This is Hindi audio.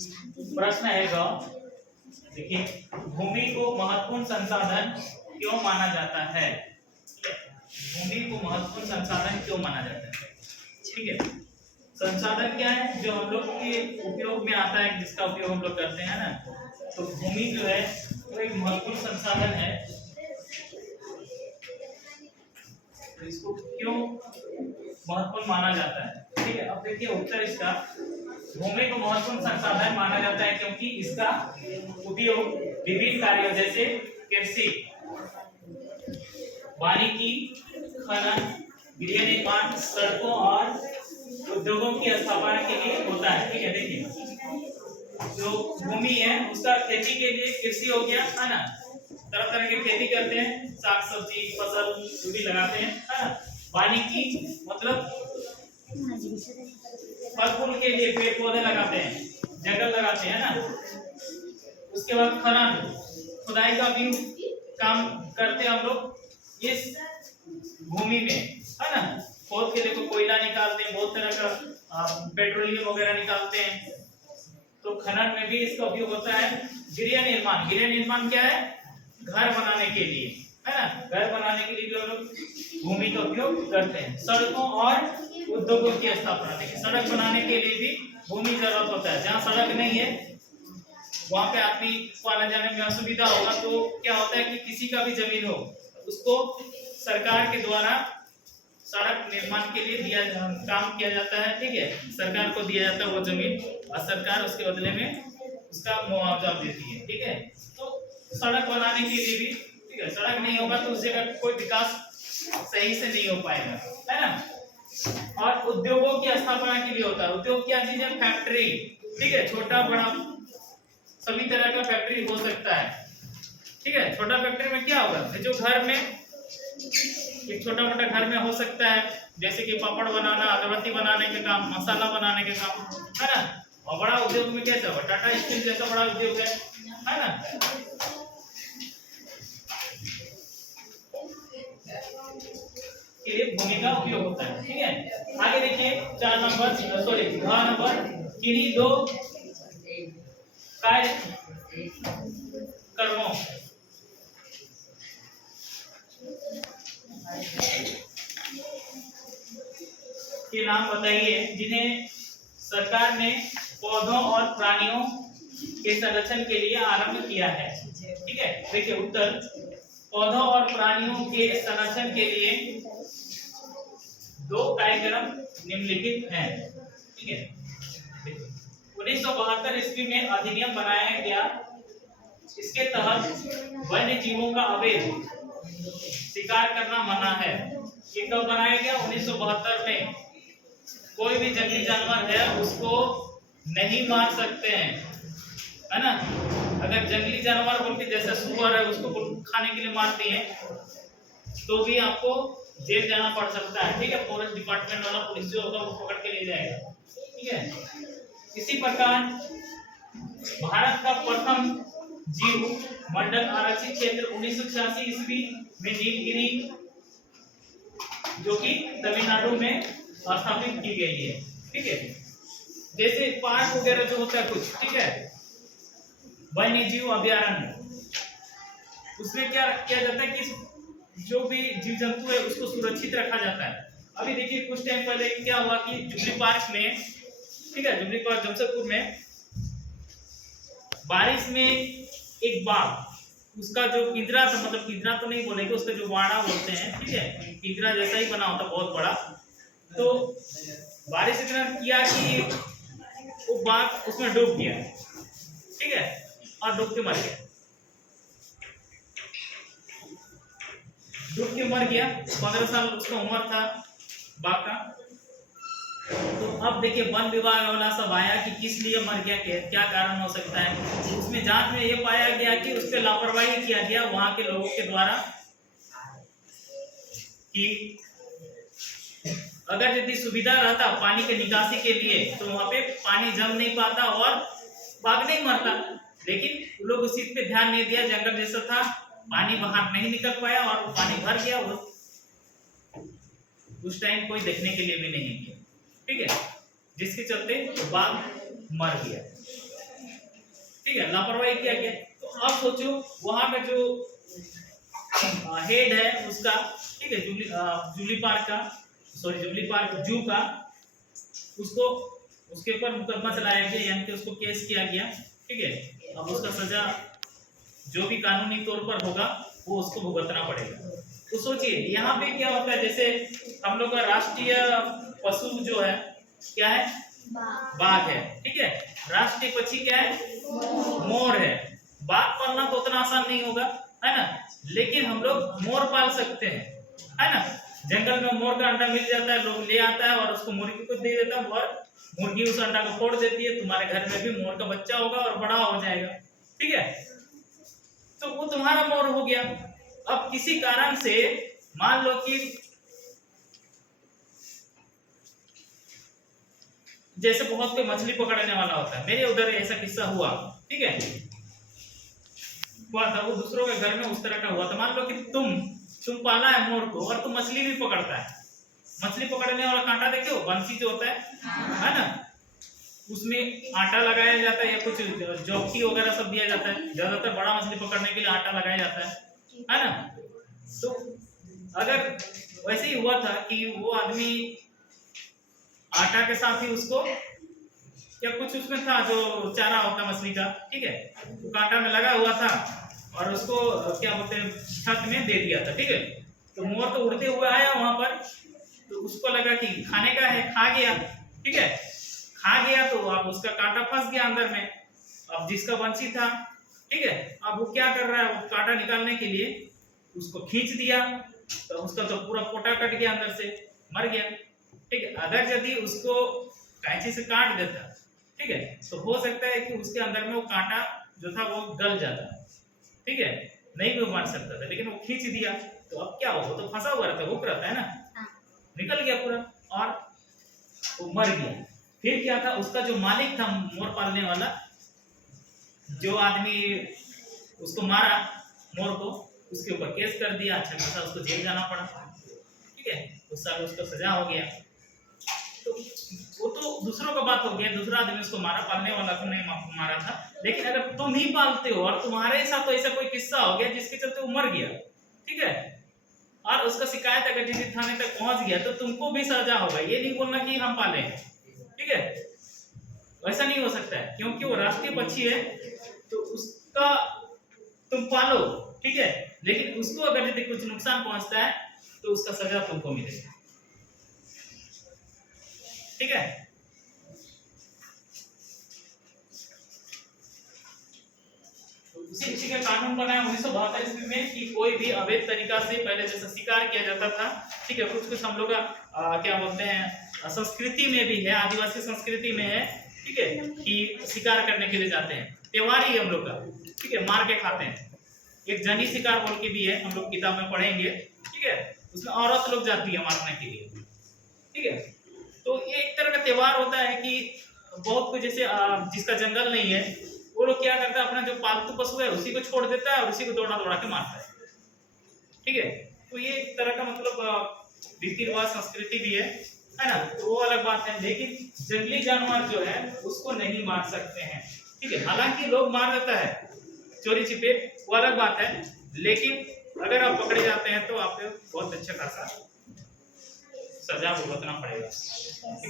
प्रश्न है गौ, देखिए भूमि को महत्वपूर्ण संसाधन क्यों माना जाता है? भूमि को महत्वपूर्ण संसाधन क्यों माना जाता है? ठीक है, संसाधन क्या है जो हम लोग के उपयोग में आता है, जिसका उपयोग हम लोग करते हैं ना। तो भूमि जो है वो एक महत्वपूर्ण संसाधन है। तो इसको क्यों महत्वपूर्ण माना जाता है? ठीक है, अब देखिए उत्तर इसका, भूमि को महत्वपूर्ण संसाधन माना जाता है क्योंकि इसका उपयोग विभिन्न कार्यों जैसे कृषि, वानिकी, खनन, गृह निर्माण, सड़कों और उद्योगों की स्थापना के लिए होता है। ठीक है, देखिए जो भूमि है उसका खेती के लिए कृषि हो गया है ना, तरह तरह की खेती करते हैं, साग सब्जी फसल जो भी लगाते हैं है ना। वानिकी मतलब फल फूल के लिए पेड़ पौधे लगाते हैं, जंगल लगाते हैं ना। उसके बाद खनन, खुदाई का भी काम करते हैं हम लोग इस भूमि में है ना। खोद के देखो कोयला निकालते हैं, बहुत तरह का पेट्रोलियम वगैरह निकालते हैं। तो खनन में भी इसका उपयोग होता है। गृह निर्माण, गृह निर्माण क्या है? घर बनाने के लिए है ना, घर बनाने के लिए भी हम लोग भूमि का उपयोग करते हैं। सड़कों और उद्योगों की स्थापना, देखिए सड़क बनाने के लिए भी भूमि जरूरत होता है। जहाँ सड़क नहीं है वहां पे आदमी को आने जाने में असुविधा होगा, तो क्या होता है कि किसी का भी जमीन हो उसको सरकार के द्वारा सड़क निर्माण के लिए काम किया जाता है। ठीक है, सरकार को दिया जाता है वो जमीन और सरकार उसके बदले में उसका मुआवजा देती है। ठीक है, तो सड़क बनाने के लिए भी, ठीक है, सड़क नहीं होगा तो उस जगह कोई विकास सही से नहीं हो पाएगा है ना। और उद्योगों की स्थापना के लिए होता है। उद्योग क्या चीज है? फैक्ट्री। ठीक है, छोटा बड़ा सभी तरह का फैक्ट्री हो सकता है। ठीक है, छोटा फैक्ट्री में क्या होगा, जो घर में एक छोटा मोटा घर में हो सकता है, जैसे कि पापड़ बनाना, अगरबत्ती बनाने के काम, मसाला बनाने के काम है ना। और बड़ा उद्योग में कैसा होगा? टाटा स्टील जैसा बड़ा उद्योग है ना। के लिए भूमि का उपयोग होता है। ठीक है, आगे देखिए 4 नंबर सॉरी 2 नंबर, किन्हीं दो कार्य कर्मों के नाम बताइए जिन्हें सरकार ने पौधों और प्राणियों के संरक्षण के लिए आरंभ किया है। ठीक है, देखिए उत्तर, पौधों और प्राणियों के संरक्षण के लिए 2 कार्यक्रम निम्नलिखित हैं। ठीक है, 1972 ईस्वी में अधिनियम बनाया गया। इसके तहत वन्य जीवों का अवैध शिकार करना मना है। ये कब बनाया गया? 1972 में। कोई भी जंगली जानवर है उसको नहीं मार सकते हैं है ना। अगर जंगली जानवर बोल के जैसे सुअर है उसको खाने के लिए मारते हैं तो भी आपको जेल जाना पड़ सकता है। ठीक है, फॉरेस्ट डिपार्टमेंट वाला पुलिस जो होगा वो पकड़ के ले जाएगा। ठीक है, इसी प्रकार भारत का प्रथम जीव मंडल आरक्षित क्षेत्र 1986 ईस्वी में नीलगिरी जो कि तमिलनाडु में स्थापित की गई है। ठीक है, जैसे पार्क वगैरह जो होता है कुछ, ठीक है, वन्य जीव अभयारण्य, उसमें क्या किया जाता है कि जो भी जीव जंतु है उसको सुरक्षित रखा जाता है। अभी देखिए कुछ टाइम पहले क्या हुआ कि जुबली पार्क में, ठीक है, जुबली पार्क जमशेदपुर में बारिश में एक बाघ, उसका जो पिंजरा था, मतलब पिंजरा तो नहीं बोलेंगे, उसका जो वाड़ा बोलते हैं, ठीक है, पिंजरा जैसा ही बना होता बहुत बड़ा। तो बारिश इतना किया कि वो बाघ उसमें डूब गया। ठीक है, और डूब के मर गया। डूब के मर गया, 15 साल उसका उम्र था बाघ का। तो अब देखिए वन विभाग वाला सब आया कि किस लिए मर गया, क्या कारण हो सकता है। उसमें जांच में ये पाया गया कि उस पर लापरवाही किया गया वहां के लोगों के द्वारा कि अगर यदि सुविधा रहता पानी के निकासी के लिए तो वहां पे पानी जम नहीं पाता और बाघ नहीं मरता। लेकिन लोग उस चीज पे ध्यान नहीं दिया, जंगल जैसा था, पानी बाहर नहीं निकल पाया और पानी भर गया। उस टाइम कोई देखने के लिए भी नहीं गया। ठीक है, जिसके चलते बाघ मर गया। ठीक है, लापरवाही किया गया। तो अब सोचो वहां का जो हेड है उसका, ठीक है, जुबली पार्क का, सॉरी जुबली पार्क जू का, उसको उसके ऊपर मुकदमा चलाया गया, यानी कि उसको केस किया गया, ठीक है। अब उसका सजा जो भी कानूनी तौर पर होगा वो उसको भुगतना पड़ेगा। तो सोचिए यहाँ पे क्या होता है, जैसे हम लोग का राष्ट्रीय पशु जो है क्या है, बाघ है, ठीक है। राष्ट्रीय पक्षी क्या है, मोर है। बाघ पालना तो उतना आसान नहीं होगा, है ना, लेकिन हम लोग मोर पाल सकते हैं, है ना। जंगल में मोर का अंडा मिल जाता है, लोग ले आता है और उसको मुर्गी को दे देता है, और मुर्गी उस अंडा को फोड़ देती है, तुम्हारे घर में भी मोर का बच्चा होगा और बड़ा हो जाएगा, ठीक है। तो वो तुम्हारा मोर हो गया। अब किसी कारण से मान लो कि जैसे बहुत कोई मछली पकड़ने वाला होता है, मेरे उधर ऐसा किस्सा हुआ, ठीक है, हुआ था, वो दूसरों के घर में उस तरह का हुआ था। मान लो कि तुम पाला है मोर को और तुम मछली भी पकड़ता है। मछली पकड़ने वाला कांटा देखे हो, बंसी जो होता है ना, उसमें आटा लगाया जाता है या कुछ जौकी वगैरह सब दिया जाता है। ज्यादातर बड़ा मछली पकड़ने के लिए आटा लगाया जाता है ना। तो अगर वैसे ही हुआ था कि वो आदमी आटा के साथ ही उसको या कुछ उसमें था जो चारा होता मछली का, ठीक है, वो कांटा में लगा हुआ था और उसको क्या बोलते हैं छत में दे दिया था, ठीक है। तो मोर तो उड़ते हुए आया वहां पर, तो उसको लगा कि खाने का है, खा गया, ठीक है, खा गया। तो अब उसका कांटा फंस गया अंदर में। अब जिसका बंसी था, ठीक है, अब वो क्या कर रहा है, वो कांटा निकालने के लिए उसको खींच दिया, तो उसका तो पूरा पोटा कट गया अंदर से, मर गया, ठीक है। अगर यदि उसको कैंची से काट देता, ठीक है, तो हो सकता है कि उसके अंदर में वो कांटा जो था वो गल जाता, ठीक है, नहीं भी मार सकता था, लेकिन वो खींच दिया। तो अब क्या हो, तो फंसा हुआ रहता, हुक रहता है ना, निकल गया पूरा और वो मर गया। फिर क्या था, उसका जो मालिक था मोर पालने वाला, जो आदमी उसको मारा मोर को, उसके ऊपर केस कर दिया, अच्छा खासा उसको जेल जाना पड़ा, ठीक है, उस साल उसका सजा हो गया। तो वो तो दूसरों का बात हो गया, दूसरा आदमी उसको मारा, पालने वाला को नहीं मारा था। लेकिन अगर तुम ही पालते हो और तुम्हारे साथ तो ऐसा कोई किस्सा हो गया जिसके चलते वो मर गया, ठीक है, और उसका शिकायत अगर किसी थाने तक पहुंच गया, तो तुमको भी सजा होगा। ये नहीं बोलना कि हम पाले हैं, ठीक है, वैसा नहीं हो सकता है, क्योंकि वो राष्ट्रीय पक्षी है, तो उसका तुम पालो, ठीक है, लेकिन उसको अगर यदि कुछ नुकसान पहुंचता है तो उसका सजा तुमको मिलेगा, ठीक है। उसी के कानून बनाया 1972 ईस्वी में कि कोई भी अवैध तरीका से पहले जैसे शिकार किया जाता था, ठीक है, कुछ हम लोग क्या बोलते हैं संस्कृति में भी है, आदिवासी संस्कृति में है, ठीक है, कि शिकार करने के लिए जाते हैं, त्योहार ही हम लोग का, ठीक है, मार के खाते हैं। एक जंगी शिकार बोल के भी है, हम लोग किताब में पढ़ेंगे, ठीक है, उसमें औरत लोग जाती है मारने के लिए, ठीक है। तो ये एक तरह का त्योहार होता है कि बहुत कुछ जैसे जिसका जंगल नहीं है वो लोग क्या करता है, अपना जो पालतू पशु है उसी को छोड़ देता है और उसी को दौड़ा दौड़ा के मारता है, ठीक है। तो ये एक तरह का मतलब रीति रिवाज संस्कृति भी है ना, तो वो अलग बात है। लेकिन जंगली जानवर जो है उसको नहीं मार सकते हैं, ठीक है। हालांकि लोग मार देता है चोरी छिपे, वो अलग बात है, लेकिन अगर आप पकड़े जाते हैं तो आपको बहुत अच्छा खासा सजा भुगतना पड़ेगा, ठीक है।